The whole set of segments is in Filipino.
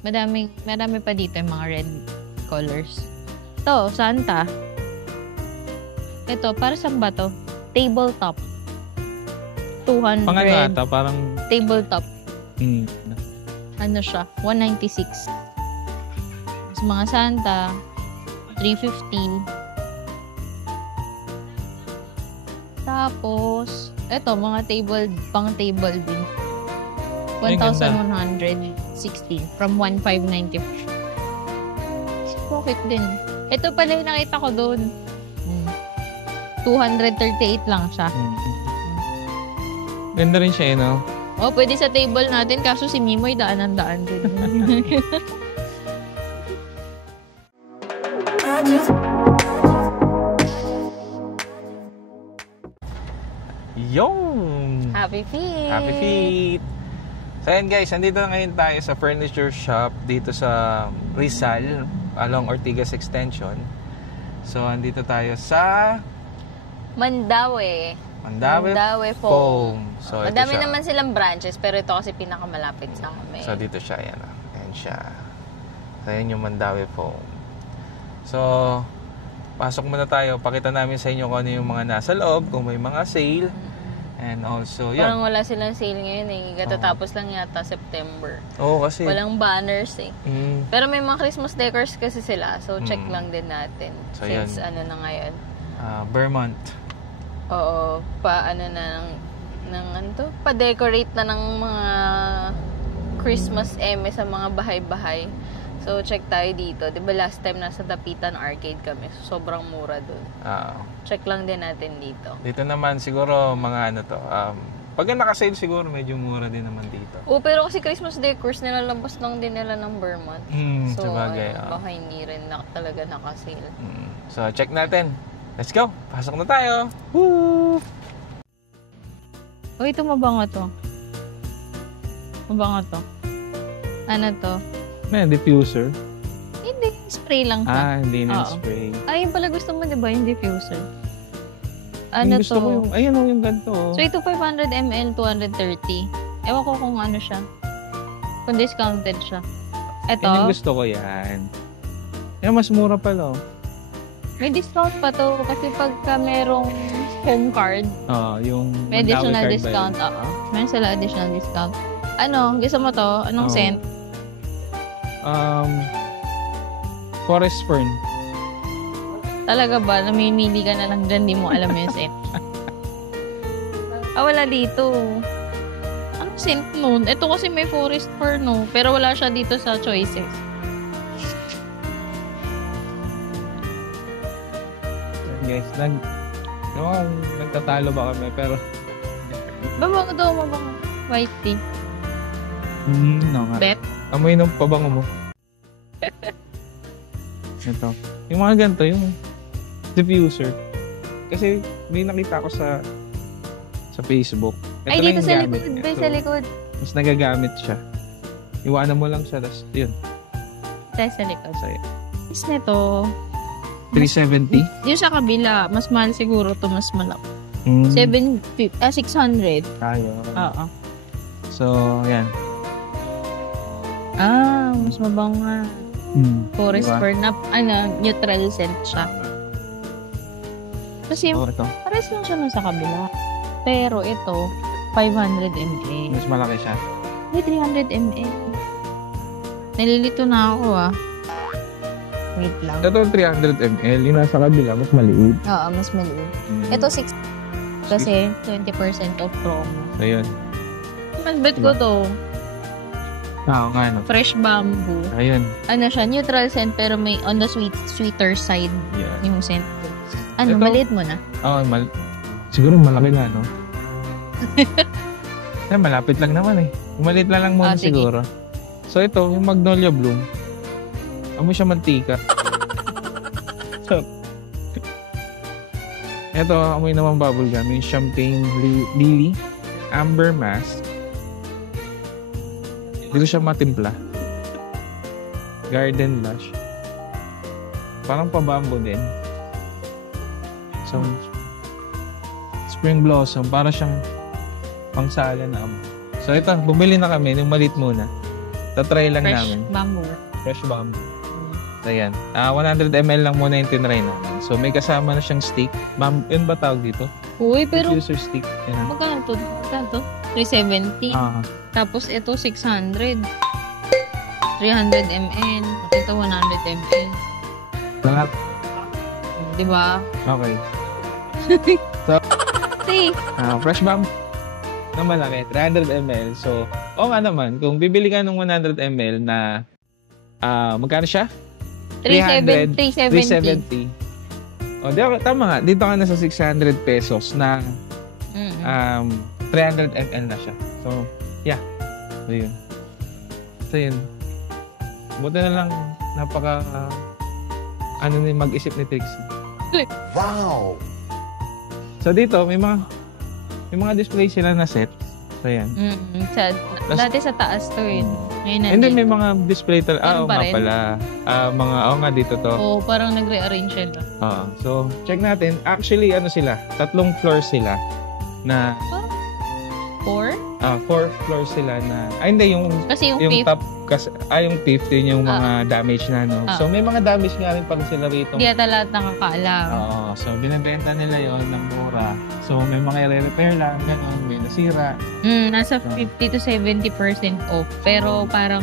Marami pa dito yung mga red colors. Ito, Santa. Ito, para saan ba to? Tabletop. 200. Pang ano ata, parang... Tabletop. Hmm. Ano siya? 196. Sa mga Santa, 350. Tapos, ito, mga pang table din. 1,116 from 1,594. Pocket din. Ito pala yung nakita ko doon. 238 lang siya. Ganda rin siya, no? Oh, pwede sa table natin, kaso si Mimoy daan din. Yung! Happy feet! Happy feet! So ayan guys, nandito na ngayon tayo sa furniture shop dito sa Rizal, along Ortigas Extension. So andito tayo sa Mandaue Foam. So madami naman silang branches, pero ito kasi pinakamalapit sa amin. So dito siya, ayan. Ayan siya. So ayan yung Mandaue Foam. So pasok muna tayo, pakita namin sa inyo kung ano yung mga nasa loob, kung may mga sale. And also, yun. Parang wala silang sale ngayon eh. Katatapos lang yata September. Oo, kasi... Walang banners eh. Pero may mga Christmas decors kasi sila. So, check lang din natin. So, since yan. ano na ngayon. Vermont. Oo. Pa-decorate na ng mga Christmas sa mga bahay-bahay. So, check tayo dito. Diba last time nasa Dapitan Arcade kami. So, sobrang mura dun. Check lang din natin dito. Dito naman siguro mga ano to. Pag naka-sale siguro medyo mura din naman dito. Pero kasi Christmas decors nilalabas lang din nila ng Vermont. So, sabagay. Baka hindi rin talaga naka-sale. So, check natin. Let's go. Pasok na tayo. Woo! Ito mabango to. Mabango to. Ano to? May diffuser. Hindi, spray lang siya. Hindi na spray. Yung pala gusto mo, diba? Yung diffuser. Ano gusto to? Ko yung, ayun o, yung ganito. So, ito 500 ml, 230. Ewan ko kung ano siya. Kung discounted siya. Ito. Yung gusto ko yan. Yan, mas mura pala. May discount pa to. Kasi pagka merong home card, yung may additional discount. Meron sila additional discount. Ano? Gusto mo to? Anong scent? Forest fern. Talaga ba? Namimili ka na lang dyan, di mo alam yung scent. Wala dito. Anong scent nun? Ito kasi may forest fern, no? Pero wala siya dito sa choices. Guys, nagtatalo ba kami? Pero... Mabango daw, mabango. White tea. No nga. Bet? Amoy ng pabango mo. Ito. Yung mga ganito, yung diffuser. Kasi may nakita ko sa Facebook. Ito dito sa likod. Sa likod. Mas nagagamit siya. Iwanan mo lang siya, tapos yun. Sa likod. Sa'yo. Is nito. 370? Yung sa kabila, mas mahal siguro to, mas malak. 600. Tayo. Oo. So, yan. Mas mabango nga. Forest fern na, neutral scent siya. Kasi, ito. pares lang siya nun sa kabila. Pero ito, 500 ml. Mas malaki siya. May 300 ml. Nalilito na ako Wait lang. Ito 300 ml. Yung nasa kabila, mas maliit. Oo, mas maliit. Ito 6. Kasi 20% off promo. So, yun. Malbet ko to. Oo nga, no? Fresh bamboo. Ayun. Ano siya, neutral scent pero may on the sweeter side yung scent. Ano, ito, maliit mo na? Oo, siguro malaki na, no? Malapit lang naman eh. Maliit lang muna siguro. So ito, yung Magnolia Bloom. Amoy siya mantika. So, ito, amoy naman bubblegum. Yung Champagne Lily, Amber Mask. Dito siya matimpla. Garden Lush. Parang pabambo din. So, Spring Blossom. Para siyang pangsala na amoy. So, ito. Bumili na kami. Yung maliit muna. Tatry lang Fresh namin. bamboo. Fresh bamboo. Ayan. 100 ml lang muna yung tinry namin. So, may kasama na siyang stick. Yun ba tawag dito? Uy, pero Diffuser stick. Yan. magkano to? 370. Tapos ito 600. 300 ml. Ito 100 ml. Lahat. Diba? Okay. See? Fresh bamboo na malaki. 300 ml. So, nga naman. Kung bibili ka ng 100 ml na magkano siya? 370. Tama nga. Dito ka na sa 600 pesos na 300 ml na siya. So, yeah. So, yun. Buti na lang mag-isip ni Trixie. Wow! So, dito, may mga display sila na set. So, yan. Dati sa taas to yun. Ngayon And then may mga display Meron pa rin? pala. Nga dito to. Parang nag-rearrange sila. So, check natin. Actually, sila? 3 floors sila na 4? 4 floors sila na hindi Kasi yung fifth, top yung fifth yun yung mga damage na so may mga damage nga rin pala sila rito. hindi ata lahat nakakaalam. So binebenta nila yon ng mura. So may mga i-repair lang, gano'n, may nasira. Nasa 50 to 70% off. Pero parang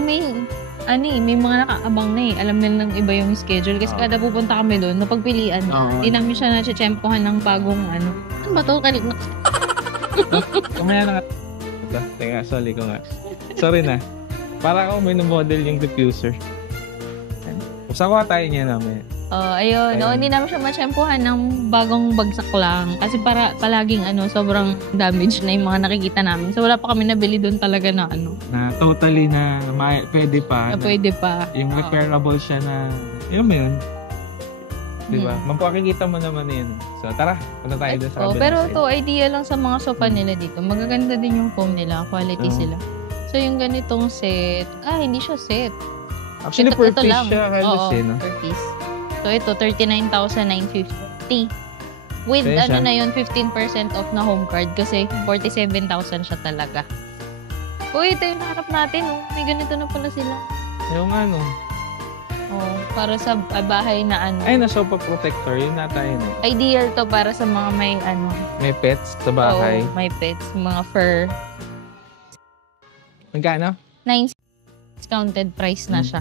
may may mga nakaabang na Alam nila ng iba yung schedule. Kasi kada pupunta kami doon, napagpilian. Hindi namin siya na-tsempohan ng bagong Ano ba to? Kumaya na nga. Teka, sorry ko nga. Sorry na. Para ako may model yung diffuser. Usawa tayo niya namin. Ayun. Hindi namin siya matsempohan ng bagong bagsak lang. Kasi palaging sobrang damage na yung mga nakikita namin. So wala pa kami nabili doon talaga na Na totally na pwede pa. Pwede pa. Yung repairable siya na, yun mo yun. Diba? Mapakikita mo naman yun. So tara, punta tayo doon sa pero to idea lang sa mga sofa nila dito. Magaganda din yung foam nila. Quality sila. So yung ganitong set, hindi siya set. Actually, per piece siya. Per piece. So ito, 39,950. With na yun, 15% off na home card kasi 47,000 siya talaga. Uy, ito yung harap natin. May ganito na pala sila. Yung para sa bahay na Ay, na sofa protector. Yun nata yun Ideal to para sa mga may may pets sa bahay. May pets. Mga fur. Magkano? 9 discounted price na siya.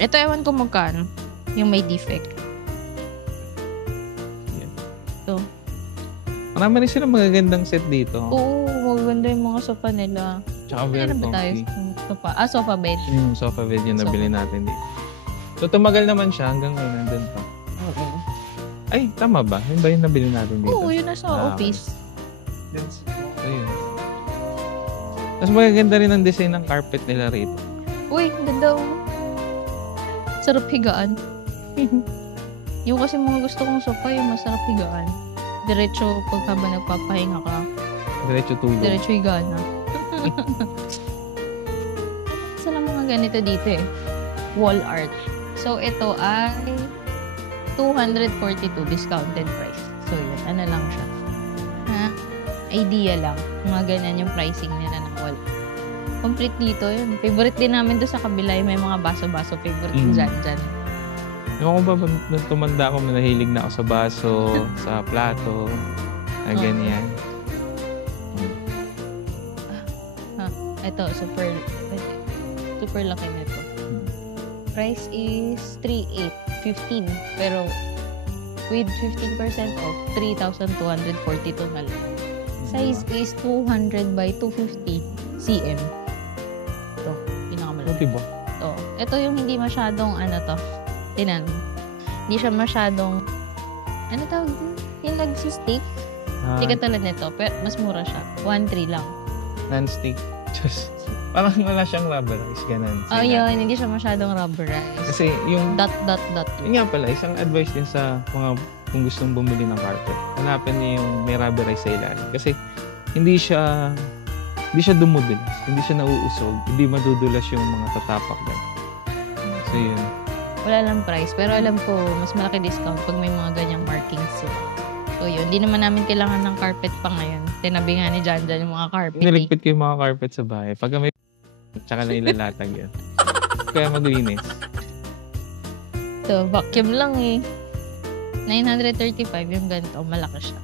Ito, ewan ko magkano. Yung may defect. Ito. Marami rin sila magagandang set dito. Oo, magaganda yung mga sofa nila. Tsaka very comfy. Sofa bed. Yung sofa bed yung nabili natin dito. So, tumagal naman siya hanggang ngayon nandun pa. Oo. Ay, tama ba? Yun ba yung nabili natin dito? Oo, yun nasa office. Ayun. Tapos magaganda rin ang design ng carpet nila rito. Uy, ganda. Sarap higaan. Yung kasi mga gusto kong sofa, yung masarap higaan. Diretso pag habang nagpapahinga ka. Diretso tulog. Diretso higaan na. Isa lang mga ganito dito Wall art. So, ito ay 242 discounted price. So, yun. Lang siya. Idea lang. Mga ganyan yung pricing nila ng wall. Complete dito yun. Favorite din namin doon sa kabila yung may mga baso-baso. Favorite din dyan. Ewan ko ba, tumanda ako, nahilig na ako sa baso, sa plato, na ganyan. Ito, super laki nito. Price is 3,815. Pero with 15% off, 3,242 na lang. Size is 200 by 250 cm. Ito, pinakamalaki. Diba? Ito yung hindi masyadong tinan. Hindi siya masyadong tawag din? Yung nagsistick. Hindi katulad nito, pero mas mura siya. 1,300 lang. Non-stick. Just, parang wala siyang rubberized, ganun. Yun. Hindi siya masyadong rubberized. Kasi yung dot. Yun nga pala, isang advice din sa mga kung gustong bumili ng carpet. Hanapin niyo yung may rubberized sa ilalim. Kasi hindi siya dumudulas. Hindi siya nauusog. Hindi madudulas yung mga tatapak doon. So, yun. Wala lang price. Pero alam ko, mas malaki discount pag may mga ganyang markings sila. So yun, di naman namin kailangan ng carpet pa ngayon. Tinabi nga ni Jan yung mga carpet. Niligpit ko yung mga carpet sa bahay. Pag may tsaka na ilalatag yan. Kaya maglinis. So, vacuum lang eh. 935 yung ganito. Malaki siya.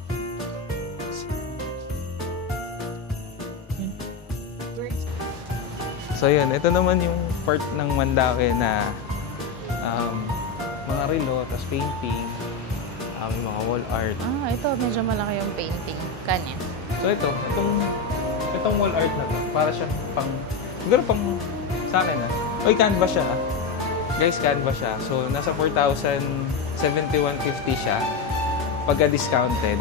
So yun, ito naman yung part ng Mandake na mga relo, tapos painting, mga wall art. Ito medyo malaki yung painting. Kanya. So itong wall art na to, para siya siguro pang sa akin canvas siya. Guys, canvas siya. So nasa 4,071.50 siya pagka-discounted.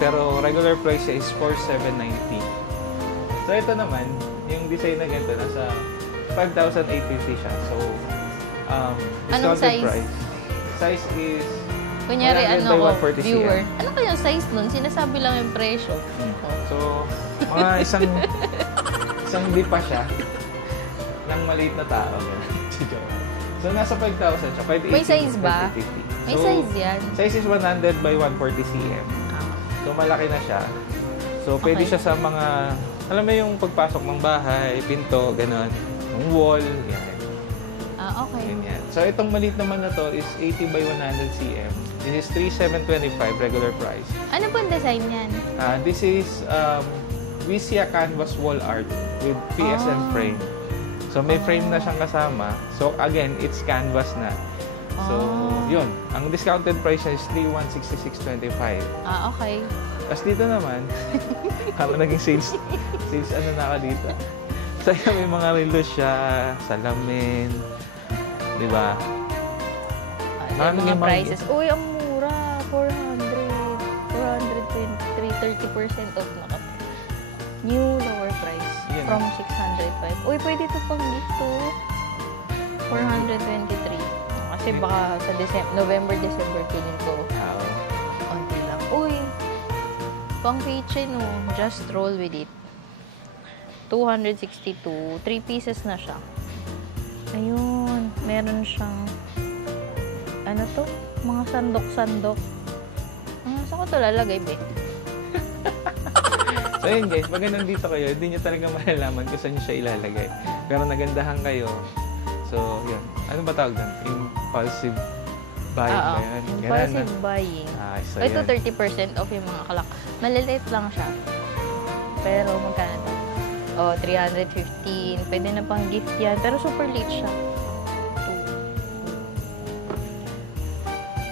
Pero regular price siya is 4,790. So ito naman, yung design na ganito, nasa 5,850 siya. So, discounted size? price. Size is... Kunyari, viewer. cm. Ano kaya size nun? Sinasabi lang yung presyo. So, mga isang lipa siya ng maliit na tao. So, nasa 5,000 siya. 5,850. May size ba? May size yan. Size is 100 by 140 cm. So, malaki na siya. So, pwede siya sa mga... Alam mo yung pagpasok ng bahay, pinto, gano'n. Yung wall, yan. Okay. Yan. So, itong maliit naman na to is 80 by 100 cm. This is 3,725 regular price. Ano pong design yan? This is Visia Canvas Wall Art with PSM frame. So, may frame na siyang kasama. So, again, it's canvas na. So, yun. Ang discounted price is 3,166.25. Okay. Tapos dito naman, habang naging sales ano na ako dito. So, may mga relo siya, salamin, di ba? Mga prices. Uy, ang mura. 423, 30% off na ka. New lower price. Yeah. From 605. Uy, pwede ito pang gift to. 423. Kasi baka sa November, December, feeling ko. Konti lang. Uy, pang kitchen, just roll with it. 262. 3 pieces na siya. Ayun. Meron siyang ano to? Mga sandok-sandok. Saan ko ito lalagay, be? So yun guys, pag nandito kayo, hindi nyo talaga malalaman kung saan nyo siya ilalagay. Pero nagandahan kayo. So, yun. Ano ba tawag doon? Impulsive buying ba yan? Impulsive buying. So ito 30% off yung mga kalak. Maliliit lang siya. Pero magkano to? 315. Pwede na pang gift yan. Pero super late siya.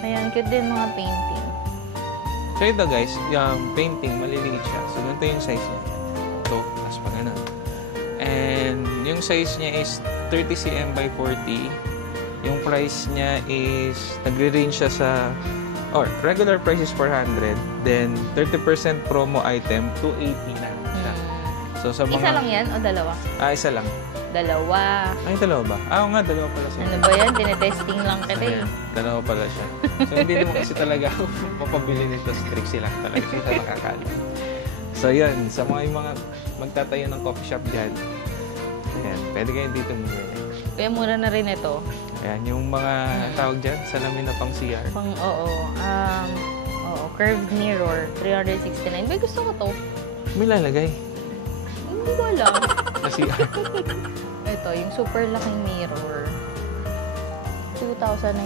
Ayan, cute din mga painting. So ito guys, yung painting, maliliit siya. So ganito yung size niya. Ito, tapos pa ganun. And yung size niya is 30 cm by 40. Yung price niya is, nagre-range siya sa, regular price is 400. Then, 30% promo item, 280 na siya. So, sa mga... Isa lang yan o dalawa? Isa lang. Dalawa. Ay, dalawa ba? Oo nga, dalawa pala siya. Ano ba yan? Tinetesting lang kita eh. Dalawa pala siya. So, hindi naman kasi talaga ako mapabili nito. Trixie lang talaga siya nakakala. So, yun. Sa mga magtatayo ng coffee shop dyan, ayan, pwede kayo dito bumili. Kaya mura na rin ito. Ayan, yung mga tawag dyan, salamin na pang CR. Curved mirror, 369. May gusto ko to. May lalagay. Hindi ko alam. Na CR. Ito, yung super laking mirror. 2,949.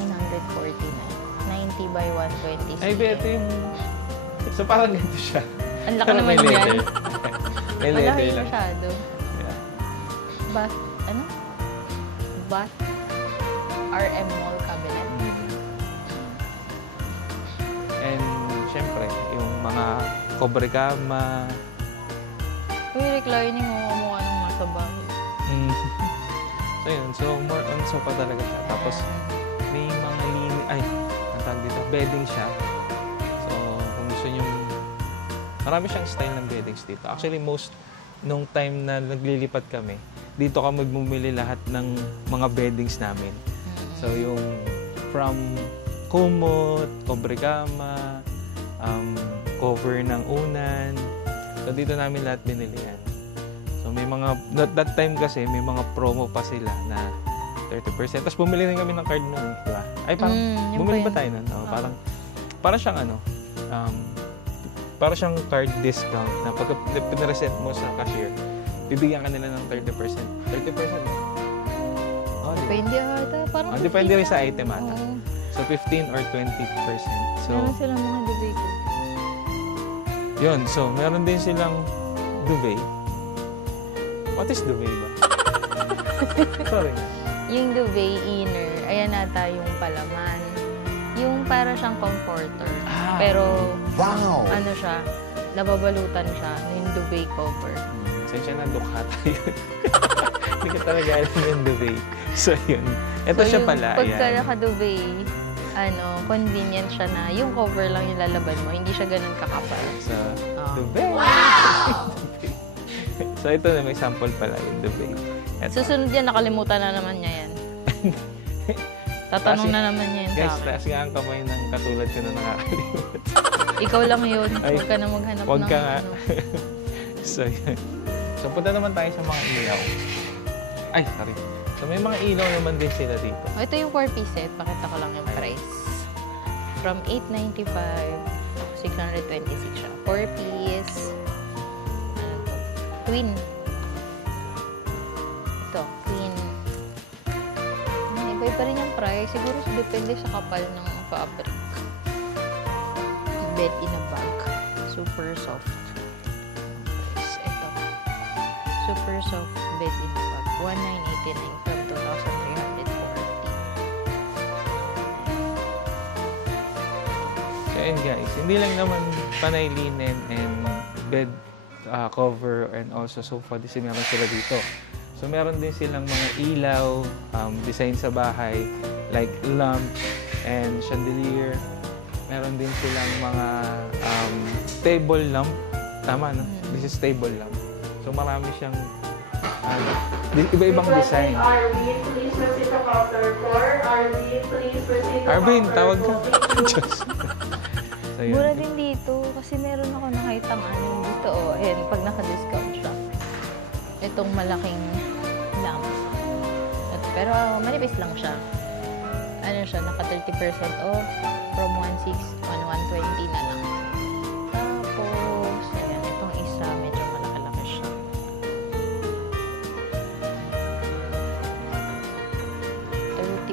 90 by 120 cm. Ay, ito yung... So, parang ganito siya. Ang laki naman yan. May leather malaki lang. Masyado. Yeah. Bath RM Mall cabinet. And, syempre, yung mga cobre kama. May reclining mo anong nasa bahay. So, yun. So, more on sofa talaga siya. Tapos, may mga ang tawag dito, bedding siya. So, kung gusto nyo, marami siyang style ng beddings dito. Actually, nung time na naglilipat kami, dito kami bumili lahat ng mga beddings namin. So, yung from kumot, cobre kama, cover ng unan. So, dito namin lahat binili yan. So, may mga, that time kasi, may mga promo pa sila na 30%. Tapos, bumili rin kami ng card nun, di ba? Ay, parang, bumili ba tayo nun? Parang siyang para siyang card discount na pag pinaresent mo sa cashier, bibigyan ka nila ng 30%. 30%? Oh, Depende ata. Parang depende rin sa item ata. So, 15 or 20%. So, meron silang mga duvet ko. yun. So, meron din silang duvet. What is duvet ba? Sorry. Yung duvet inner, ayan ata yung palaman. Yung para siyang comforter. Pero, ano siya, nababalutan siya, yung duvet cover. Sensya na dukha tayo. Hindi ko talaga alam yung duvet. So, yun. Ito siya pala. Pagka naka-duvet, convenient siya na yung cover lang yung lalaban mo, hindi siya ganun kakapal. So, duvet. So, ito na may sample pala yung duvet. Susunod yan, nakalimutan na naman niya yan. Tatanong na naman niya yun guys, sa akin. taas nga ang kamay ng katulad ko na nakakalimut. Ikaw lang yun. Huwag ka na maghanap Huwag ng ka nga. So, yun. So, punta naman tayo sa mga ilaw. Ay, sorry. So, may mga ilaw naman din sila dito. Ito yung 4-piece set. Pakita ko lang yung price. From $895, $626 siya. 4-piece. Twin. Ito, twin. Iba pa rin yung price. Siguro depende sa kapal ng fabric. Bed in a bag. Super soft. Ito. Super soft bed in a bag. $1,989 from $2,340. So, yun guys. Hindi lang naman panay linen and bed cover and also sofa. Meron sila dito. So, meron din silang mga ilaw, design sa bahay, like lamp and chandelier. Meron din silang mga table lamp. Tama, no? This is table lamp. So, marami siyang iba-ibang design. Arvin, please proceed to counter 4. Arvin, please proceed to Arvin, tawag ka. So, Mura din dito kasi meron ako nakitang dito. Ayan, pag naka-discount siya. Itong malaking lamp. Pero manipis lang siya. Ano siya, naka 30% off from 120 na lang. Tapos, ayan, itong isa, medyo malaki-laki siya. Off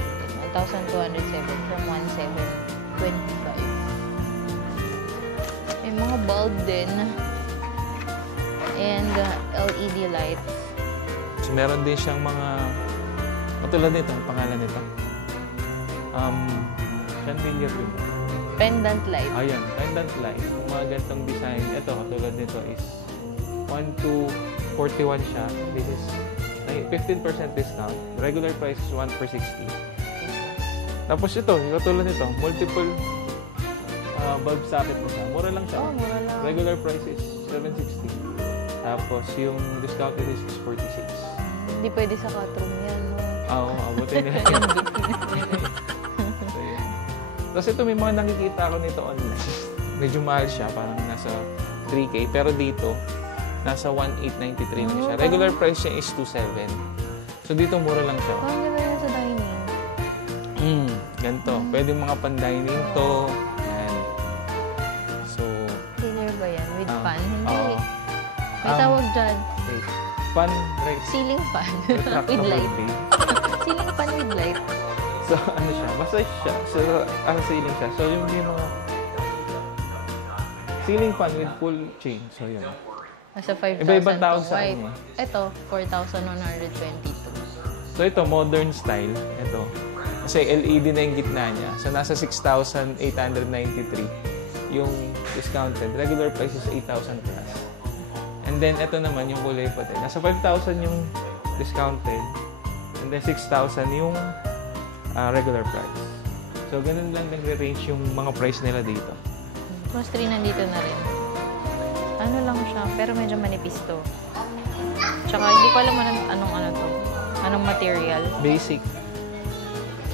din. 1,207 from 1,725. May mga bulb din. And LED lights. So, meron din siyang mga katulad nito, ang pangalan nito. Chandelier din. Pendant light. Ayan, pendant light. Kung mga ganitong design, ito, katulad nito is 1,241 siya. This is 15% discount. Regular price is 1,460. Tapos ito, yung katulad nito, multiple bulb socket mo siya. Mura lang siya. Oh, mura lang. Regular price is 760. Tapos yung discounted is 646. Hindi pwede sa Catroom yan, no? Oo, abutin nila yan. So, yan. Tapos ito, may mga nakikita ako nito online. Medyo mahal siya, parang nasa 3K. Pero dito, nasa 1,893 lang siya. Regular price niya is 2,700. So dito, mura lang siya. Parang di ba yan sa dining? Ganito. Pwede mga pan-dining to. Yan. So, Dinner ba yan? With fan? Hindi. oo. May tawag dyan. Wait. Pan, right? Ceiling fan. With light. Ceiling fan with light. So, ano siya? Basta siya. So, ceiling siya. So, yung mga ceiling fan with full chain. So, yun. Nasa 5,000 Iba-ibang tawag tong sa white. ano. Ito, 4,122. So, ito, modern style. Ito. Kasi LED na yung gitna niya. So, nasa 6,893 yung discounted. Regular price is 8,000 plus. And then, ito naman yung kulay puti. Nasa 5,000 yung discounted. And then, 6,000 yung regular price. So, ganun lang nagre-range yung mga price nila dito. Cross 3 nandito na rin. Ano lang siya, pero medyo manipis to. Tsaka hindi ko alam anong material. Basic.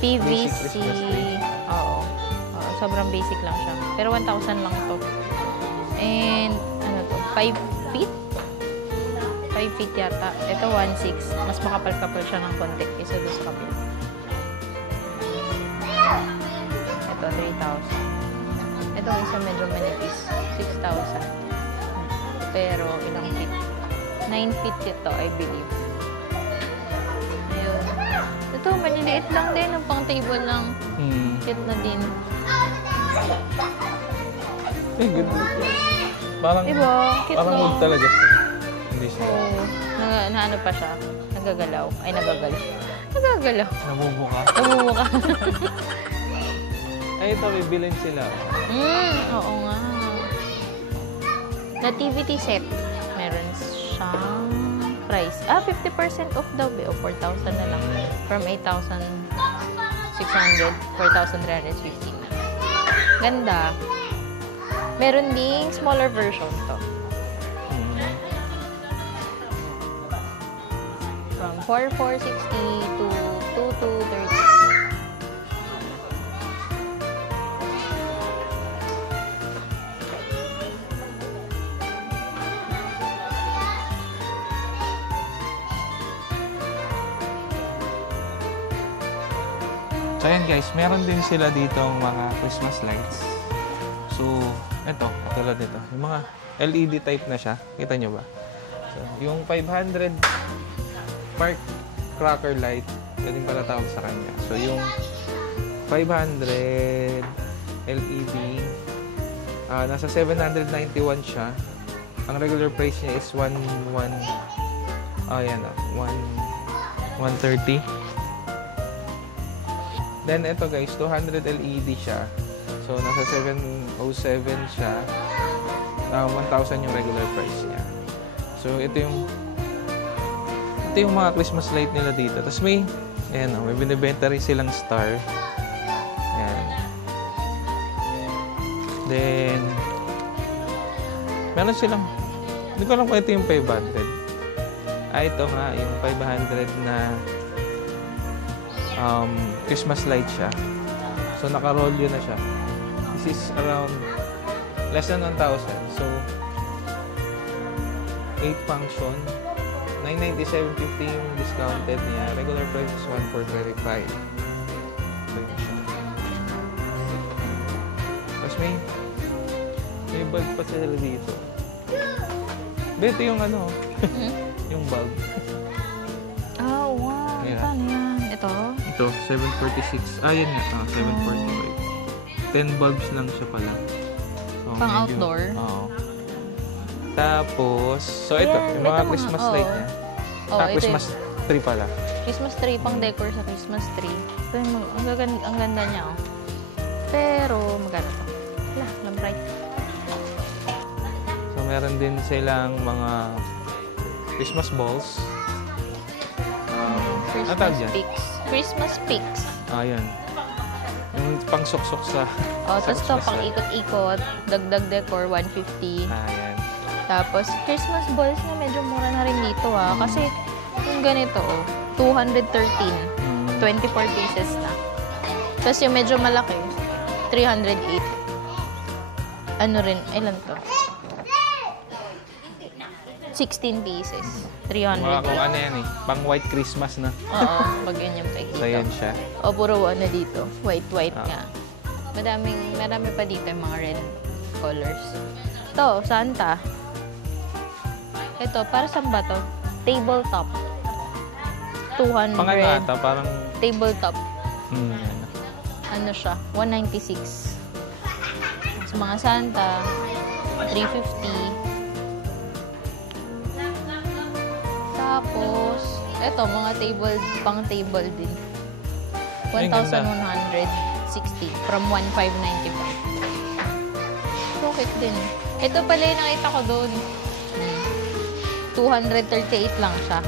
PVC. Christmas tree. Oo. Sobrang basic lang siya. Pero 1,000 lang to. And, 5 feet? 5 feet yata. Ito, 1,600. Mas makapal-kapal siya ng konti kaysa doon sa kapal. Ito, 3,000. Ito, Itong isa medyo manipis. 6,000. Pero ilang feet? 9 feet ito, I believe. Ayun. Ito, maliliit lang din. Ang pang table lang. Cute na din. Eh, ganda. Parang, diba? Cute parang lang. wood talaga siya. Hindi siya. Oo. Na ano pa siya? Nagagalaw. Ay, nagagalaw. Nagagalaw. Nabubuka. Nabubuka. Ay, ito, bibilin sila. Oo nga. Nativity set. Meron siyang price. 50% off daw. O 4,000 na lang. From 8,600, 4,315 na. Ganda. Meron ding smaller version to. From 4,460 to 2,230. So, ayan guys, meron din sila ditong mga Christmas lights. So, ito, katulad nito. Yung mga LED type na siya. Kita nyo ba? So, yung 500 spark cracker light, yan yung pala tawag sa kanya. So, yung 500 LED, nasa 791 siya. Ang regular price niya is 130. Then, ito guys, 200 LED siya. So, nasa 707 siya. 1,000 yung regular price niya. So, ito yung mga Christmas light nila dito. Tapos may binibenta rin silang star. Ayan. Then, meron silang, hindi ko alam kung ito yung 500. Ito nga, yung 500 na Christmas light siya. So, naka-rolyo na siya. This is around less than 1,000. So, 8 function. 997.50 yung discounted niya. Regular price is 1,435. So, yun siya. Tapos may bulb pa sila dito. Ito yung yung bulb. Oh, wow. Yeah. Paano yan? Ito? Ito, 746. Yan nga. 745. 10 bulbs lang siya pala. So, Pang medyo, outdoor? Oo. Tapos, so ito, Ayan, yung mga ito Christmas mga- light oo. niya. Oo, ito Christmas tree pala. Christmas tree, pang decor sa Christmas tree. Pero ang ganda niya, oh. Pero, magkano to? Wala, lambright. So, meron din silang mga Christmas balls. Ano tawag Christmas dyan? pics. Christmas pics. Yan. Yung pang suksok sa Oh, sa tapos to, Christmas pang light. ikot-ikot. Dagdag decor, 150. Yan. Tapos, Christmas balls na medyo mura na rin dito, Kasi, yung ganito, 213. 24 pieces na. Tapos, yung medyo malaki, 308. Ano rin, ilan to? 16 pieces. 300. Mga kung ano yan pang white Christmas na. Oo, pag yun yung peg So, yan dito. siya. O, puro ano dito. White nga. Marami pa dito yung mga red colors. Ito, Santa. Ito, para saan ba to? Tabletop. 200. Pang ano ata, parang Tabletop. yan. Ano siya? 196. Sa mga Santa, 350. Tapos, eto, mga pang table din. Ay, ganda. 1,160 from 1,595. Bakit din? Ito pala yung nakita ko doon. 238 lang siya.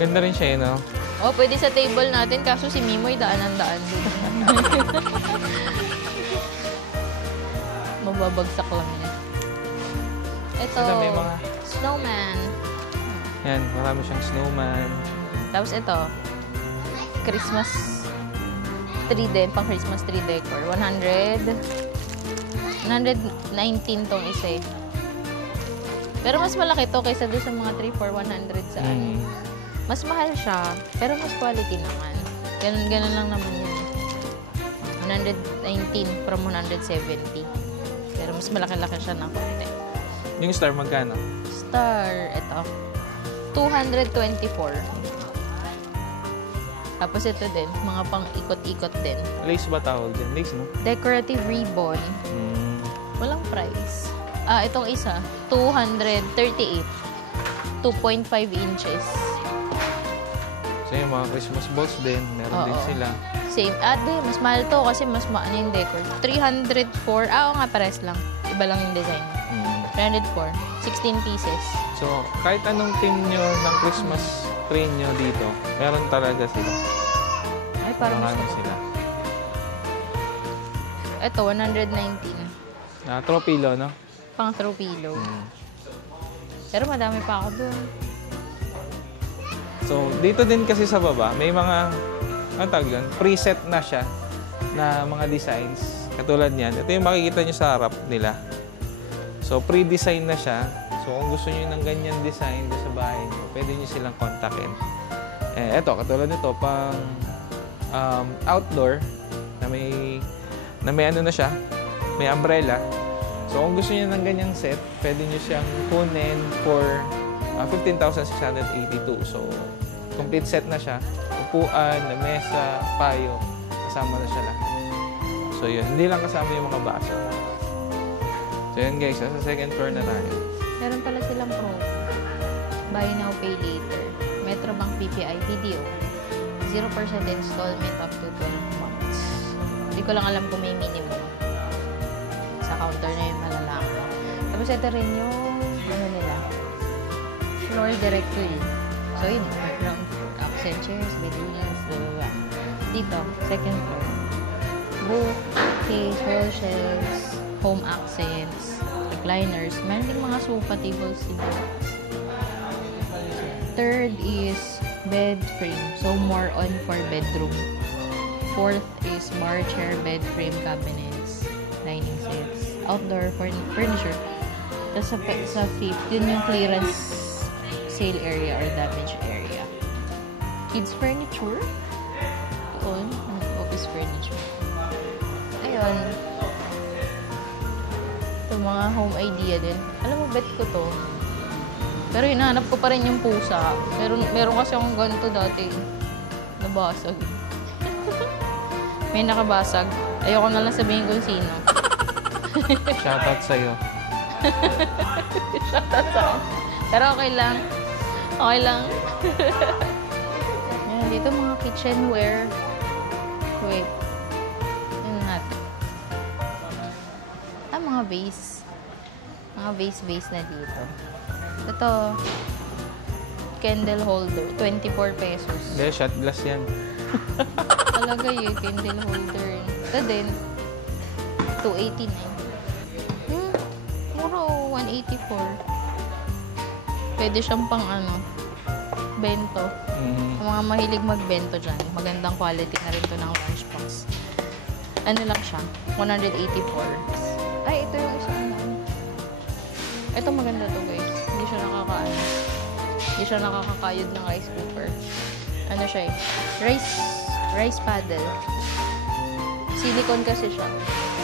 Ganda rin siya, no? Oh, pwede sa table natin, kaso si Mimoy daan-daan dito. Mababagsak lang niya. Ito, Ito, may mga snowman. yan, marami siyang snowman. Tapos ito, Christmas tree din, pang Christmas tree decor. 119 tong isa eh. Pero mas malaki to kaysa doon sa mga 3 for 100 sa ano. Mas mahal siya, pero mas quality naman. Ganun lang naman yun. 119 from 170. Pero mas malaki-laki siya ng konti. Yung star magkano? Star, ito. 224. Tapos ito din, mga pang ikot-ikot din. Lace ba tawag din? Lace, no? Decorative ribbon. Walang price. Itong isa, 238. 2.5 inches. So yung mga Christmas balls din, meron din sila. Same. Mas mahal to kasi mas maano yung decor. 304. Oo nga, pares lang. Iba lang yung design. 304. 16 pieces. So, kahit anong team nyo ng Christmas tree nyo dito, meron talaga sila. Ay, parang gusto sila. Ito, 119. Throw pillow, no? Pang throw pillow. Pero madami pa ako doon. So, dito din kasi sa baba, may mga, preset na siya na mga designs. Katulad niyan. Ito yung makikita nyo sa harap nila. So, pre-design na siya. So, kung gusto nyo ng ganyan design sa bahay nyo, pwede nyo silang kontakin. Ito, katulad nito, pang outdoor, na may ano na siya, may umbrella. So, kung gusto nyo ng ganyang set, pwede nyo siyang kunin for 15,682. So, complete set na siya. Upuan, lamesa, payo, kasama na siya lahat. So, yun. Hindi lang kasama yung mga baso. So, yun guys. Sa second floor na tayo. Meron pala silang promo. Buy now, pay later. Metrobank PPI video. 0% installment up to 12 months. Hindi ko lang alam kung may minimum. Sa counter na yung malalaman. Tapos ito rin yung floor directory. So, yun. Background, accent chairs, bedrooms, blah. Dito, second floor. Book, case, wall shelves, home accents, recliners. Meron din mga sofa tables dito. Third is bed frame. So, more on for bedroom. Fourth is bar, chair, bed frame, cabinets, dining sets, outdoor furniture. Tapos sa fifth, yun yung clearance sale area or damage area. Kids furniture. Doon, office furniture. Ayun. Ito, mga home idea din. Alam mo, bet ko to. Pero hinahanap ko pa rin yung pusa. Meron kasi akong ganito dati. Nabasag. May nakabasag. Ayoko na lang sabihin kung sino. Shoutout sa'yo. Shoutout sa'yo. Pero okay lang. Okay lang. Yan, dito mga kitchenware. Wait. Yan natin. Mga vase. Mga vase na dito. Ito. Candle holder. 24 pesos. Hindi, shot glass yan. Talaga yun, candle holder. Ito din. 289. Mura 184. Pwede siyang pang bento. Ang mga mahilig magbento dyan. Magandang quality na rin to ng lunchbox. Ano lang siya? 184. Ay, ito yung isa. Ito maganda to guys. Hindi siya nakakakayod ng rice cooker. Ano siya eh? Rice paddle. Silicone kasi siya.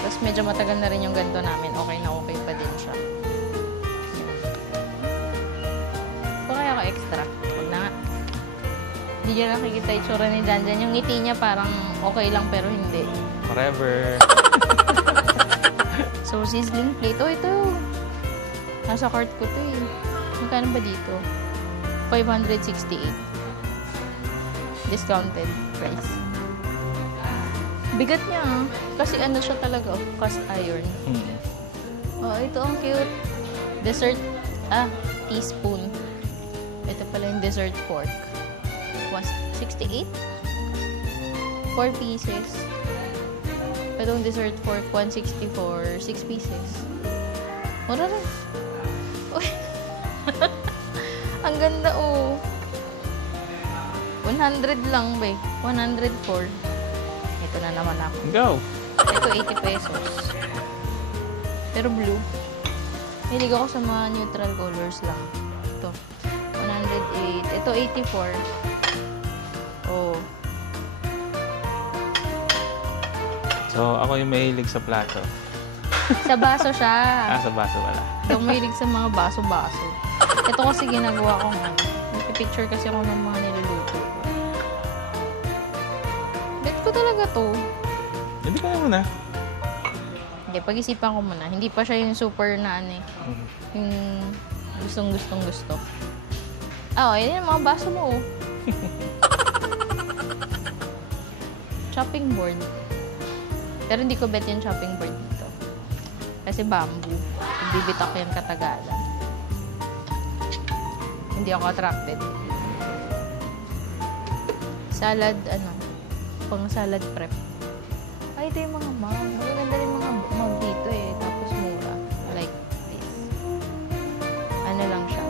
Tapos medyo matagal na rin yung ganito namin. Okay na okay pa din siya. Kaya ka extra. Huwag na nga. Hindi nyo nakikita yung tsura ni Janjan. Yung ngiti niya parang okay lang pero hindi. Forever. So, sizzling plate. Oh, ito. Nasa cart ko to eh. Magkano ba dito? 568. Discounted price. Bigat niya ah. Kasi ano siya talaga. Cast iron. Oh, ito ang cute. Dessert. Teaspoon. Ito pala yung dessert fork. Was 68? 4 pieces. Itong dessert fork, 164. 6 pieces. Mura rin. Uy. Ang ganda oh. 100 lang ba 104. Ito na naman ako. Go! Ito 80 pesos. Pero blue. Hilig ako sa mga neutral colors lang. Ito. 108. Ito 84. Oh. So, ako yung mahilig sa plato. Sa baso siya. Sa baso wala. Ito mahilig sa mga baso-baso. Ito kasi ginagawa ko nga. Nagpipicture kasi ako ng mga niluluto ko. Bet ko talaga to. Hindi ka muna. Hindi, pag-isipan ko muna. Hindi pa siya yung super na ano eh. Yung gusto. Yun yung mga baso mo oh. Chopping board. Pero hindi ko bet yung chopping board dito. Kasi bamboo. Bibitak yung katagalan. Hindi ako attracted. Salad, pang salad prep. Ay, ito yung mga mug. Magaganda rin mga mug dito eh. Tapos mura. Like this. Ano lang siya.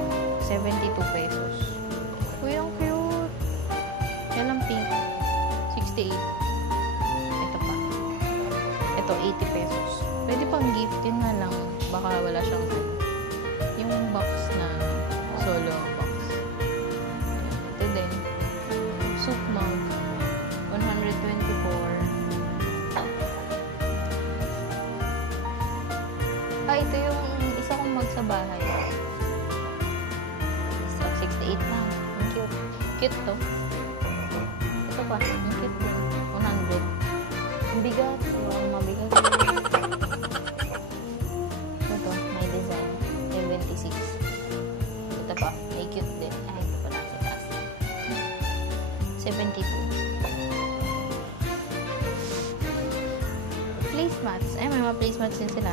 72 pesos. Uy, ang cute. Yan ang pink. 68. Ito pa. Ito, 80 pesos. Pwede pang gift. Yun nga lang. Baka wala siyang yung box na solo box. Ito din. Soup mug. 124. Ito yung isa kong mug sa bahay. So, 68 na. Ang cute. Cute to. Ito pa. Ang cute to. 100. Ang bigat. Ang mabigat. Ito. May design. 76. Ito pa. May cute din. Ito pa nasa taas. 72. Placemats. May mga placemats din sila.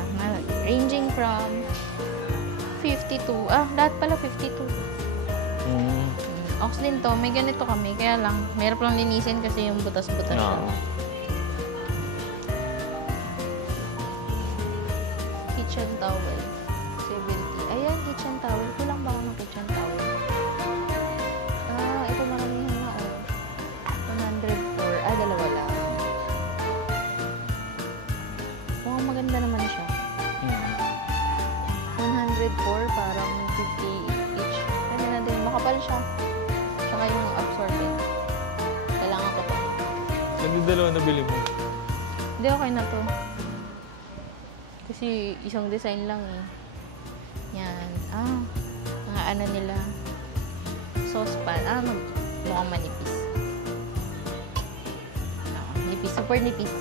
Ranging from 52. Lahat pala 52. Ox din to. May ganito kami. Kaya lang, mahirap lang linisin kasi yung butas-butas siya. Kitchen towel. 70. Ayan, kitchen towel. Kulang ba ako ng kitchen towel? Ito marami na. 104. Dalawa lang. Maganda naman siya. 104, parang 50 each. Pwede na din. Makapal siya. Tsaka yung absorbent. Kailangan ko to. Saan yung dalawa nabili mo? Hindi, okay na to. Kasi isang design lang eh. Yan. Mga ano nila. Saucepan. Mukhang manipis. Nipis. Super nipis.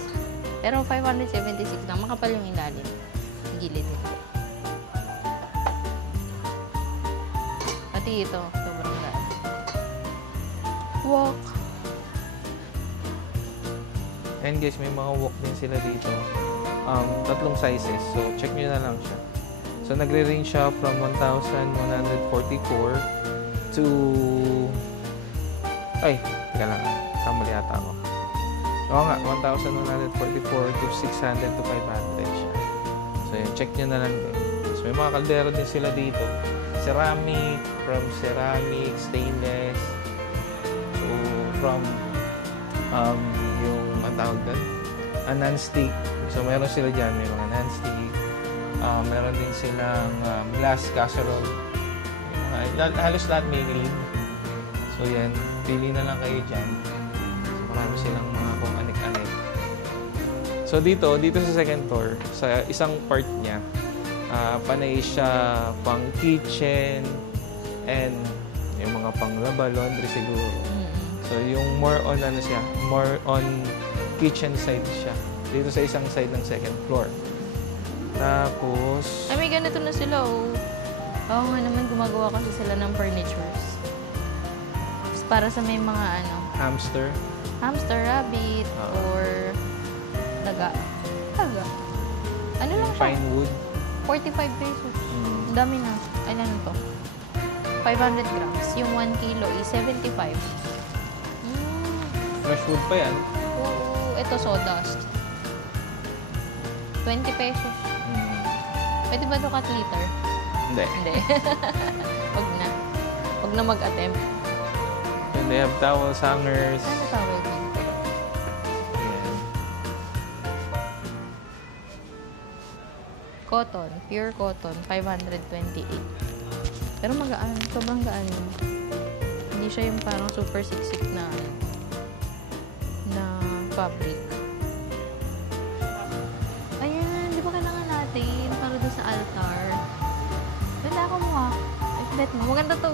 Pero 576 lang. Makapal yung ilalim. Gilid nito. Pati ito. Sobrang gaan. Wok. And guys, may mga wok din sila dito. Tatlong sizes. So, check nyo na lang siya. So, nagre-range siya from 1,144 to... teka lang. Tama yata ako. Oo nga, 1,144 to 600 to 500 siya. So, yun, check nyo na lang din. So, may mga kaldero din sila dito. Ceramic, from ceramic, stainless. So, from yung, ang tawag doon? Non-stick. So, meron sila dyan. May mga non-stick. Meron din silang glass casserole. Halos lahat may lid. So, yan. Pili na lang kayo dyan. Marami silang mga kung anik-anik. So, dito sa second floor, sa isang part niya, panay siya pang kitchen and yung mga panglaba, laundry siguro. So, yung more on kitchen side siya. Dito sa isang side ng second floor. Tapos... may ganito na sila Oo nga naman, gumagawa kasi sila ng furnitures. Para sa may mga hamster, rabbit, or daga. Ano lang siya? Pine wood. 45 pesos. Ang dami na. Ano to? 500 grams. Yung 1 kilo is 75. Fresh wood pa yan. Oo. Ito sawdust. 20 pesos. Pwede ba ito cut liter? Hindi. Wag na mag-attempt. And they have towels, hangers. Ano tawag dito? Yan. Cotton. Pure cotton. 528. Pero magaan. Sobrang gaan yun. Hindi siya yung parang super siksik na fabric. Bet mo. Maganda to.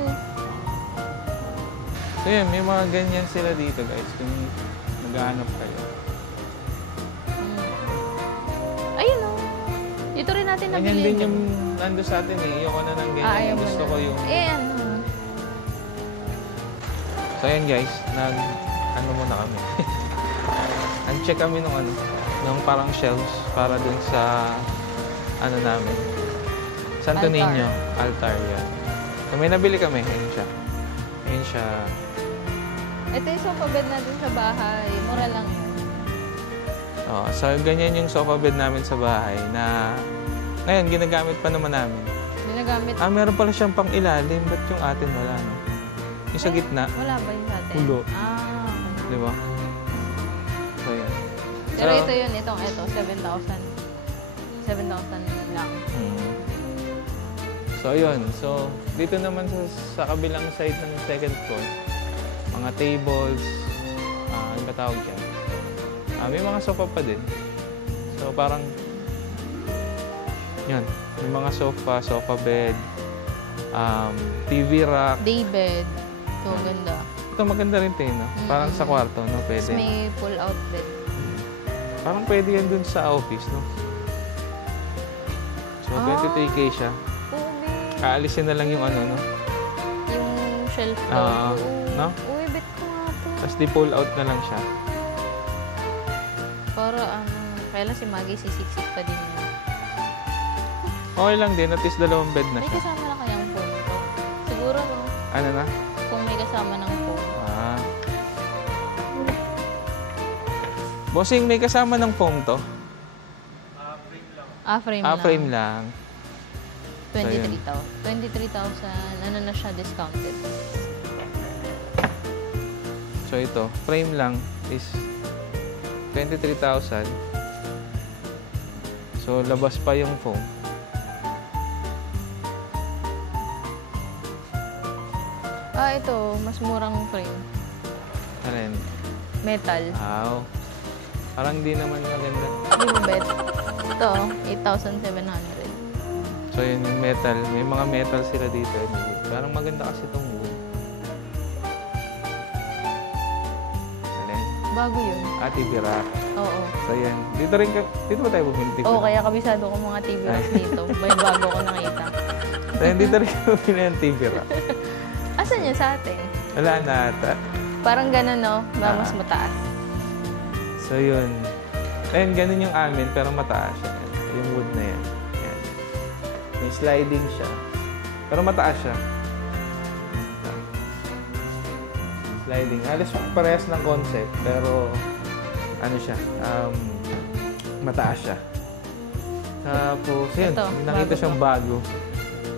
So yan, may mga ganyan sila dito guys kung naghahanap kayo. Ayun o. Dito rin natin nabili. Ganyan din yung nando sa atin eh. Ayoko na ng ganyan. Gusto ko yung... Ano. So yan guys, ano muna kami. Uncheck kami nung parang shelves para dun sa ano namin. Santo Altar. Niño. Altar yan. So may nabili kami. Ayun siya. Ayun siya. Ito yung sofa bed natin sa bahay. Mura lang yun. So ganyan yung sofa bed namin sa bahay na ngayon ginagamit pa naman namin. Ginagamit. Meron pala siyang pang ilalim. Ba't yung atin wala, no? Yung sa gitna. Wala ba yung sa atin? Ulo. Okay. Di ba? So yan. Pero ito yun. Ito. 7,000. 7,000 lang. So yun. So dito naman sa kabilang side ng second floor, mga tables, ano ba tawag dyan? May mga sofa pa din. So parang yan, may mga sofa bed, TV rack. Day bed. Ito, ganda. Ito maganda rin ito, no? Parang sa kwarto, no? Pwede. Tapos may pull-out bed. Parang pwede yan dun sa office, no? So 23K siya. Oo, may... Aalisin na lang yung ano, no? Yung shelf ko. No? Uy, bet ko nga to. Tapos di-pull out na lang siya. Para kailan si Maggie sisiksik pa din yun. Okay lang din, at least dalawang bed na May siya. kasama na kayang phone to? Siguro, no? Ano na? Kung may kasama ng phone. Bossing, may kasama ng foam to? Frame lang. Frame lang. 23,000. 23,000. Ano na siya, discounted. So ito, frame lang is 23,000. So labas pa yung foam. Ito. Mas murang frame. Alin? Metal. Wow. Parang di naman maganda. Hindi mo bet. Ito, 8,700. So yun yung metal. May mga metal sila dito. Parang maganda kasi itong wood. Alin? Bago yun. TV rack. Oo. So yan. Dito ba tayo bumili TV Oo, rack? kaya kabisado ko mga TV racks dito. May bago ko nakita. So yan, dito rin bumili ng TV rack. Asan yun sa atin? Wala na ata. Parang ganun, no? Mas mataas. So yun. Ayun, ganun yung amin, pero mataas siya. Yung wood na yan. Ayan. May sliding siya. Pero mataas siya. Sliding. Halos parehas ng concept, pero ano siya, mataas siya. Tapos, yun, Ito, may nakita bago siyang bago.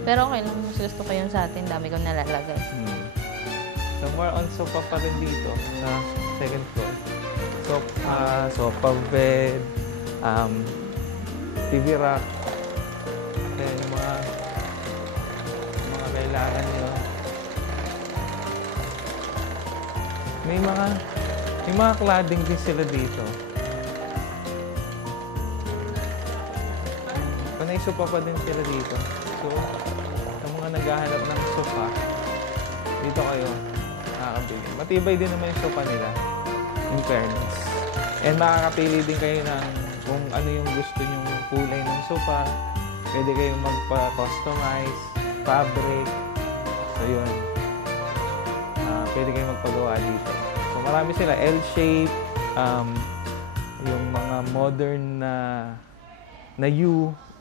Pero okay lang. Mas gusto ko yun sa atin. Dami kong nalalagay. So, more on sofa pa rin dito sa second floor. Sofa bed, TV rack, then mga kailangan nyo. May mga cladding din sila dito. Panay sofa pa din sila dito. So, sa mga naghahanap ng sofa, dito kayo nakakabili. Matibay din naman yung sofa nila, in fairness. And makakapili din kayo ng kung ano yung gusto nyong kulay ng sofa. Pwede kayong magpa-customize, fabric. So, yun. Pwede kayong magpagawa dito. So, marami sila. L-shape, yung mga modern na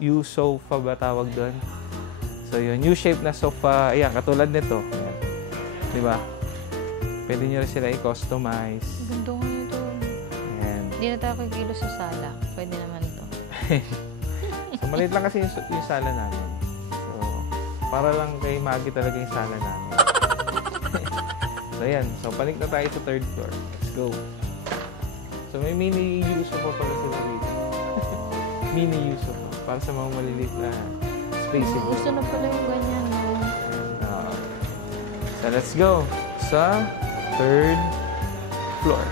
U sofa ba tawag doon? So, yun. U-shape na sofa. Ayan, katulad nito. Ayan. Diba? Pwede nyo rin sila i-customize. Ganda nga ito. Ayan. Hindi na tayo kikilo sa sala. Pwede naman ito. So, maliit lang kasi yung sala namin. So, para lang kay Maggie talaga yung sala namin. So, ayan. So, balik na tayo sa third floor. Let's go. So, may mini U-sofa pala sila dito. Mini U-sofa. Para sa mga maliliit na space. Gusto na pala yung ganyan. No? So, let's go sa third floor.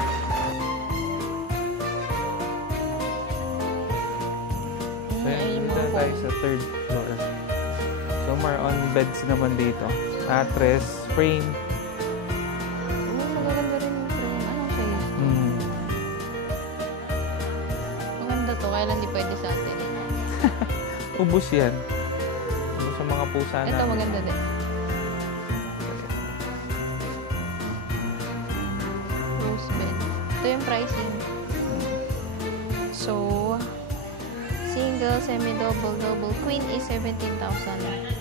So, dito tayo sa third floor. So, So, more on beds naman dito. Mattress, frame. Magaganda rin yung frame. Anong size? Maganda to, kaya lang di pwede sa atin. Ubus yan. Ubus sa mga pusa namin. Ito, maganda din. Rose bed. Ito yung pricing. So, single, semi-double, double, queen is 17,680.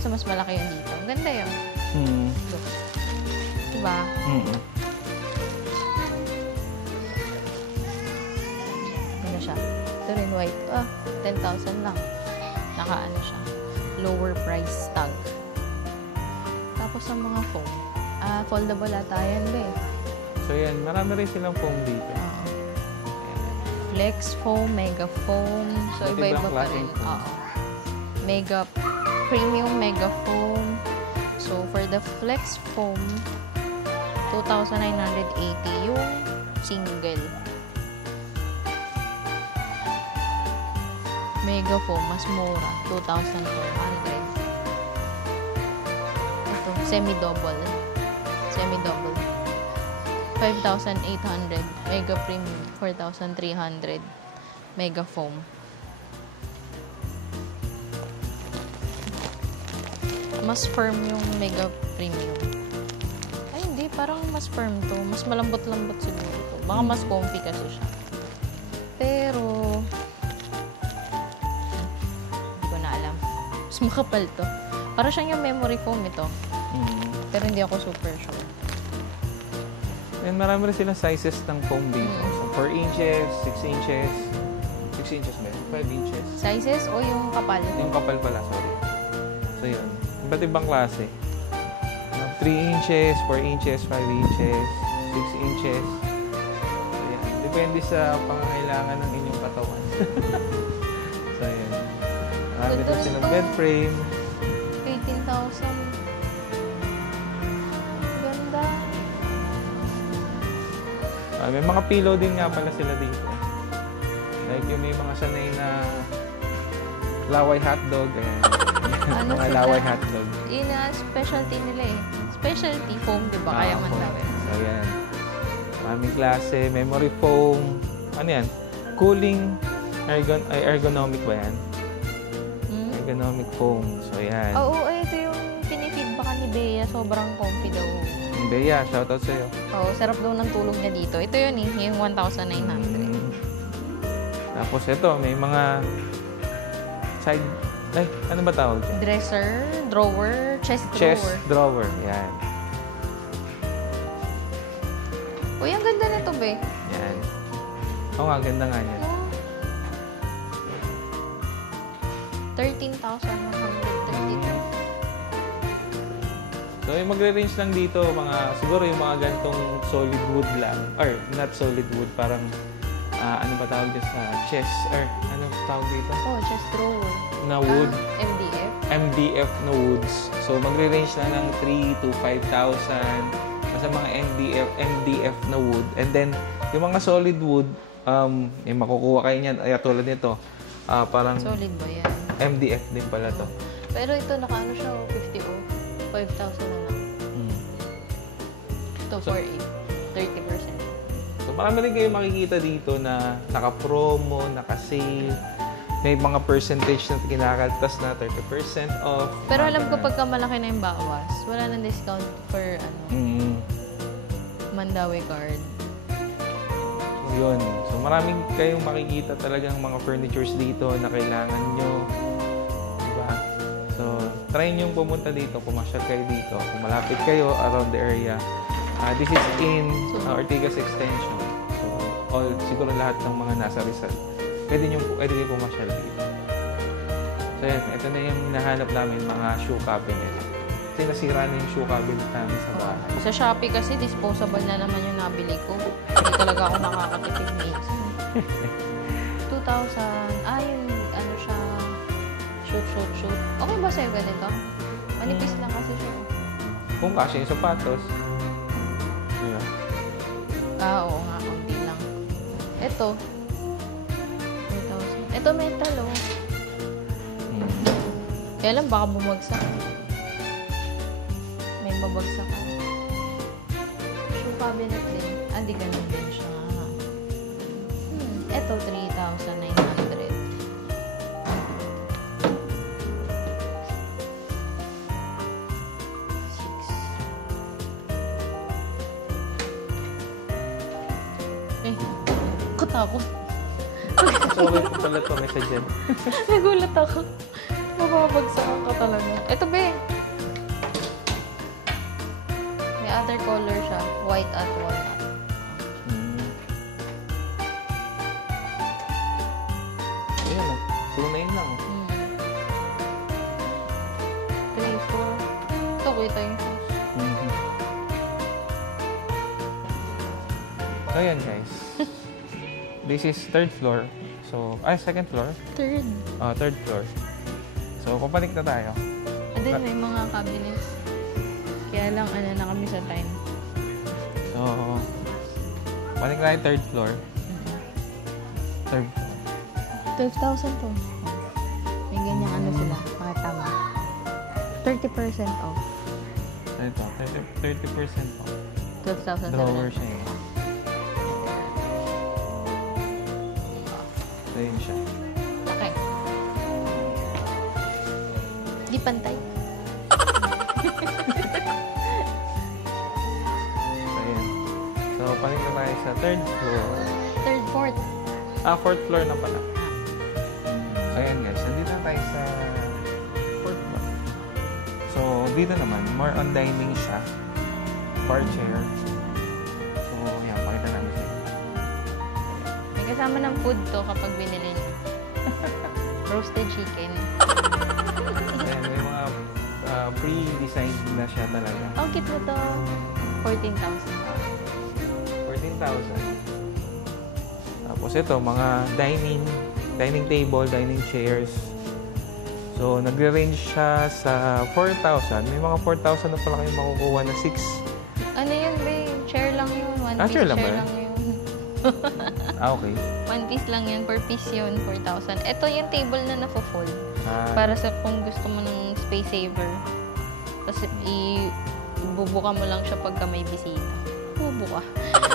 So mas malaki yun dito. Ang ganda yun. Look. Diba? Ano siya? Ito rin white. 10,000 lang. Naka-ano siya. Lower price tag. Tapos ang mga foam. Foldable ata yan ba eh. So yan, marami rin silang foam dito. Flex foam, mega foam. So iba-iba pa rin. Mega premium mega foam. So for the flex foam, 2,980 yung single. Mega foam, mas mura. 2,400. Ito, semi-double. Semi-double. 5,800. Mega premium, 4,300. Mega foam. Mas firm yung mega premium. Ay, hindi. Parang mas firm to. Mas malambot-lambot siguro to. Baka mas comfy kasi siya. Pero, hindi ko na alam. Mas makapal to. Para siyang yung memory foam ito. Pero hindi ako super sure. And marami rin silang sizes ng foam dito. So, 4 inches, 6 inches. 6 inches ba yun? 5 inches. Sizes o yung kapal? Yung kapal pala, sorry. So, yun. Iba't ibang klase. 3 inches, 4 inches, 5 inches, 6 inches. So, yan. Depende sa pangangailangan ng inyong katawan. So, yan. Marami rin silang bed frame. 18,000. Ganda. May mga pillow din nga pala sila dito. Like yung may mga sanay na laway hotdog. Ano mga sila? laway hotdog. Yun na specialty nila eh. Specialty foam, di ba? Kaya man foam. tawin. So, yan. Maraming klase. Memory foam. Ano yan? Cooling. Ergonomic ba yan? Ergonomic foam. So, yan. Oo, ito yung pinifeedback ni Bea. Sobrang comfy daw. Bea, shoutout sa'yo. Oo, sarap daw ng tulog niya dito. Ito yun eh, yung 1,900. Tapos ito, may mga side... Ay, ano ba tawag dyan? Dresser, drawer, chest drawer. Chest drawer, yan. Uy, ang ganda na ito, Be. Yan. Oo nga, ganda nga yan. 13,132. So, yung magre-range lang dito, siguro yung mga ganitong solid wood lang. Or, not solid wood, parang, ano ba tawag dyan sa chest? Or, ano tawag dito? Oh, chest drawer. Na wood. MDF. MDF na woods. So, magre-range lang ng 3 to 5,000. Basta mga MDF na wood. And then, yung mga solid wood, yung makukuha kayo niyan, ay tulad nito, parang Solid ba yan? MDF din pala to. Pero ito, nakaano siya, 50 o. 5,000 na lang. Ito, 4,800. 30%. So, marami rin kayo makikita dito na naka-promo, naka-sale. May mga percentage na kinakaltas na 30% off. Pero alam ko pagka malaki na yung bawas, wala nang discount for Mandawi card. So, yun. So, maraming kayong makikita talagang mga furnitures dito na kailangan nyo. Diba? So, try nyo pumunta dito, pumasyal kayo dito. Kung malapit kayo around the area. This is in Ortigas Extension. So, siguro lahat ng mga nasa Rizal. Pwede nyo pumasyal dito. So, yan. Ito na yung nahanap namin, mga shoe cabinet. Kasi nasira na yung shoe cabinet namin sa bahay. Sa Shopee kasi, disposable na naman yung nabili ko. Hindi talaga ako makakatipid minsan. 2,000. Yung ano siya, shoot. Okay ba sa'yo ganito? Manipis lang kasi siya. Kung kasi yung sapatos. Ayan. Oo nga, konti lang. Ito. 2,000. Ito metal, oh. Kaya lang, baka bumagsak. May babagsak ka. Shoe cabinet din. Di ganun din siya. Ito, 3,900. Katakot. Sorry po pala ito, may sadyan. Nagulat ako. Mababagsakan ka talaga. Ito, be. May other color siya. White at walnut. Ayan o. 2.9 lang. 3, 4. Ito, kita yung shoes. So, ayan guys. This is third floor. So, second floor. Third. Third floor. So, papalik na tayo. And then, may mga cabinets. Kaya lang, na kami sa time. So, balik na tayo third floor. Third floor. 12,000 to. May ganyang sila. Pakita mo. 30% off. Ito, 30% off. 12,000 Drawer siya eh. So, yun siya. Okay. Di pantay. So, yun. So, balik na tayo sa third floor. Third, fourth. Fourth floor na pala. So, ayan guys. Nandito na tayo sa fourth floor. So, dito naman, more on dining siya. Bar chair. So, ayan. Pakita namin sa'yo. May kasama ng food to kapag binili niyo. Roasted chicken. Ayan, may mga pre-designed na siya talaga. Ang cute mo to. 14,000. 14,000. Tapos ito, mga dining table, dining chairs. So, nagre-range siya sa 4,000. May mga 4,000 na pala kayo makukuha na 6. Ano yun, babe? Chair lang yun. One piece chair lang ba? lang yun. Okay. One piece lang yun. Per piece yun, 4,000. Ito yung table na nafo-fold. Para sa kung gusto mo ng space saver. Tapos, ibubuka mo lang siya pagka may bisita. Bubuka.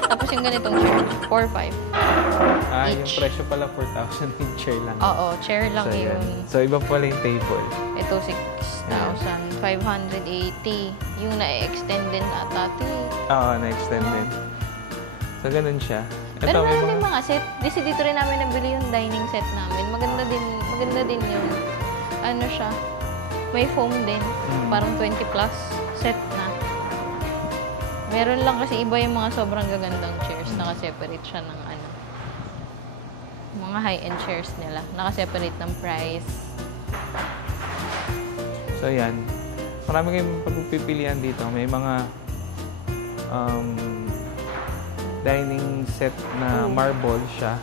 Tapos yung ganitong chair, 4,500. Yung presyo pala 4,000 yung chair lang. Oo, chair lang So, yun. So, iba pala yung table. Ito, 6,580. Yung na-extend din ata ito eh. Oo, na-extended. So, ganun siya. Ito, Pero may marami mga set. Dito rin namin nabili yung dining set namin. Maganda din yun. Ano siya? May foam din. Parang 20 plus set na. Meron lang kasi iba yung mga sobrang gagandang chairs. Naka-separate siya ng mga high-end chairs nila. Naka-separate ng price. So, yan. Marami kayong pagpipilian dito. May mga dining set na marble siya.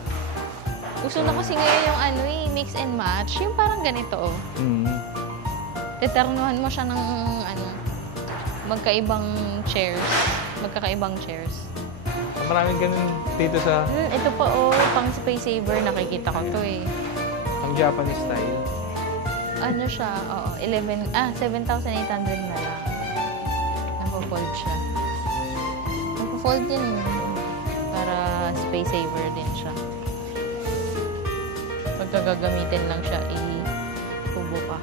Gusto na kasi ngayon yung mix and match. Yung parang ganito, Determinuhan mo siya ng magkakaibang chairs. Maraming ganun dito sa... Ito pa pang space saver. Nakikita ko to eh. Ang Japanese style. Ano siya? 7,800 na lang. Napo-fold siya. Napo-fold din para space saver din siya. Pagka gagamitin lang siya, ipubo ka.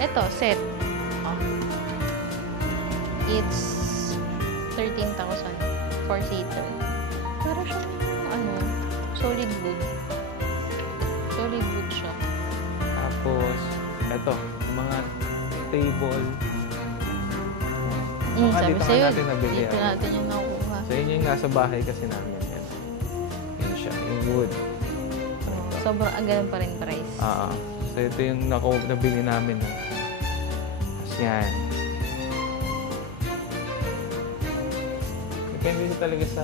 Ito, set. It's 13,000. 4-seater. Pero siya, solid wood. Solid wood siya. Tapos, eto, yung mga table. Sabi dito sa'yo, natin nabili. dito natin yung nakukuha. So, yun yung nasa bahay kasi namin. Yun siya, yung wood. Sobrang ganun pa rin price. So, ito yung nabili namin. Tapos yan. Depende talaga sa...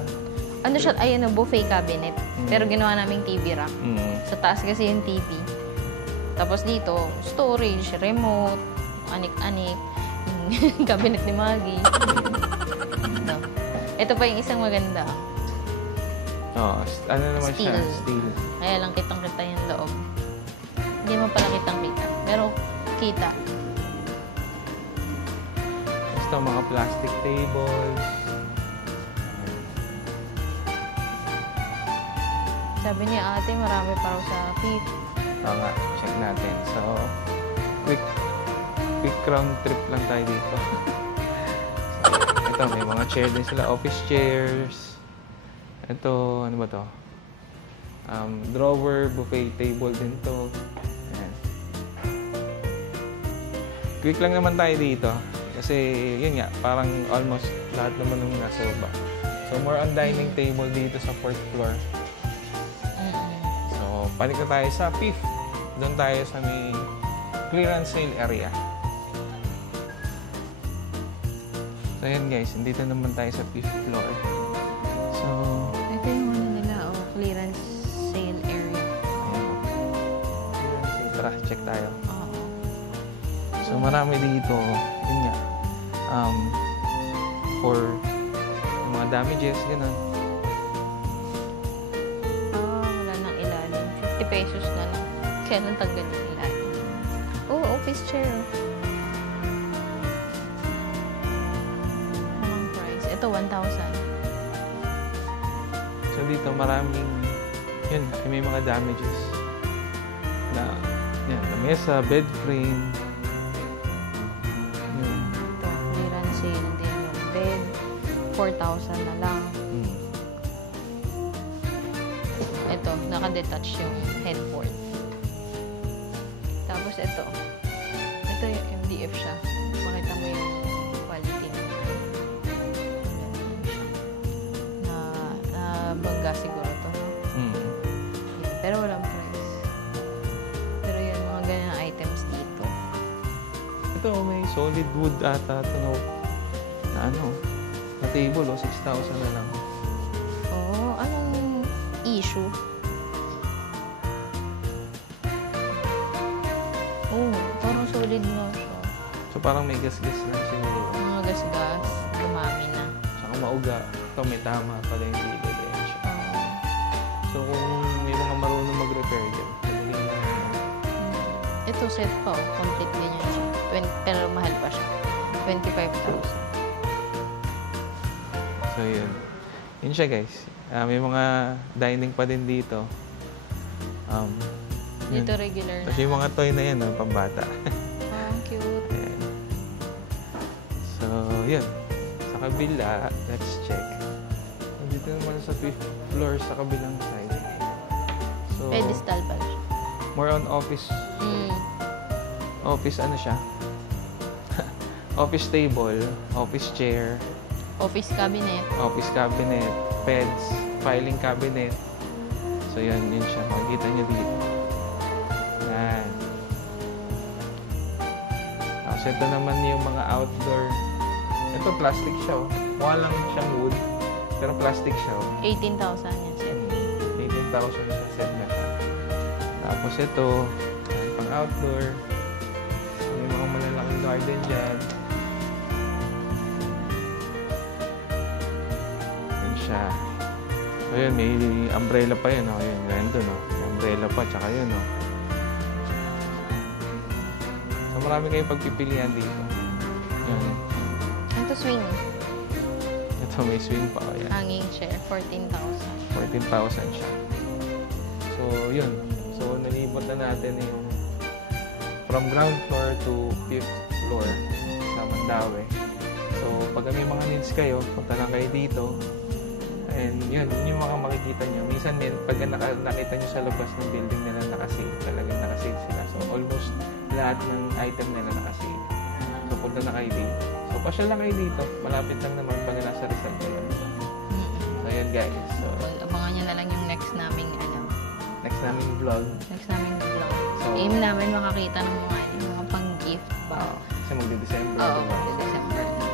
Ano siya? Buffet cabinet. Pero ginawa naming TV rack. Sa taas kasi yung TV. Tapos dito, storage, remote, anik-anik, cabinet ni Maggie. Ito pa yung isang maganda. Ano naman Steel. siya? Steel. Kaya lang kitang-kita yung loob. Hindi mo pala kitang-kita. Pero, kita. Basta mga plastic tables. Sabi niya ate, marami pa raw sa fifth. Oo nga, check natin. So, quick round trip lang tayo dito. So, ito, may mga chair din sila. Office chairs. Ito, ano ba to? Drawer, buffet table din to. Ayan. Quick lang naman tayo dito. Kasi, yun nga, parang almost lahat naman ng nasa baba. So, more on dining table dito sa 4th floor. So, balik na tayo sa 5th. Doon tayo sa may clearance sale area. So, ayan guys, dito naman tayo sa 5th floor. So, ito yung ano nila, clearance sale area. Ayan. Clearance sale. Tara, check tayo. Oo. So, marami dito. Yun nga. For yung mga damages, gano'n. Wala nang ilalim. 50 pesos na lang. Kaya nang tanggal yung ilalim. Oh, office chair. Anong price? Ito, 1,000. So, dito maraming, yun, may mga damages. Na, yan, na mesa, bed frame. Yun. Ito, clearance sale din yung bed. 4,000 na lang. Ito, naka-detach yung headboard. Tapos ito. Ito yung MDF siya. Makita mo yung quality niya. Na bangga siguro to. No? Yan. Pero walang price. Pero yan, mga ganyan items dito. Ito, may solid wood ata. Ito, no, na ano, na table, 6,000 na lang. Oo, anong issue? Oh, parang solid na siya. So, parang may gas-gas lang siguro. Mga gas-gas, dumami na. Saka mauga. Ito, may tama pala yung gilid. So, kung may mga marunong mag-repair dyan, madali na yan. Ito set pa, oh. Complete din yan siya. Pero mahal pa siya. 25,000. So, yun. Yun siya, guys. May mga dining pa din dito. Yun. Dito regular na. Tapos yung mga toy na yan, pambata. Oh, cute. Ayan. So, yun. Sa kabila, let's check. Dito naman sa 5th floor sa kabilang side. So, Pedestal pala siya. more on office. Office, ano siya? Office table, office chair, Office cabinet. office cabinet, peds, filing cabinet. So, yun siya. Makikita nyo dito. Yan. Tapos, ito naman yung mga outdoor. Ito, plastic siya. Oh. Mukha lang siyang wood. Pero plastic siya. Oh. 18,000 yan set. 18,000 sa set na siya. Tapos, ito, pang outdoor. May mga malalaking garden dyan. Yan siya. So, yun, may umbrella pa yun. Oh. Yun, ganito, no? May umbrella pa, tsaka yun, no? So, marami kayong pagpipilian dito. Yun. Ito swing. Ito, may swing pa. Oh, yan. Hanging chair. 14,000. 14,000 siya. So, yun. So, nalibot na natin yung from ground floor to 5th floor sa Mandaue. So, pag may mga needs kayo, punta lang kayo dito. And yun yung mga makikita nyo. Minsan din, pag nakita nyo sa labas ng building nila nakasale, talagang nakasale sila. So, almost lahat ng item nila nakasale. So, punta na kayo dito. So, pasyal lang kayo dito. Malapit lang naman pag nasa Rizal kayo. So, yun guys. So, Abangan nyo na lang yung next naming next naming vlog. vlog. So, Aim namin makakita ng mga pang-gift ba? kasi magdi-December. Oo, diba? December na.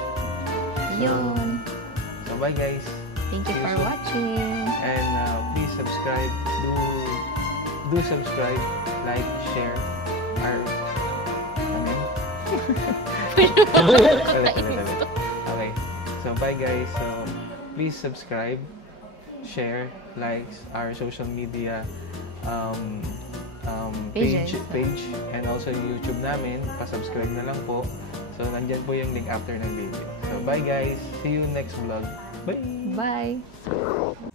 Yun. So, bye guys. Thank you for watching. And please subscribe. Do subscribe, like, share our Okay. So, bye guys. So, please subscribe, share, likes our social media page and also yung YouTube namin. Pa-subscribe na lang po. So, nandyan po yung link after ng video. So, bye guys! See you next vlog. Bye! Bye!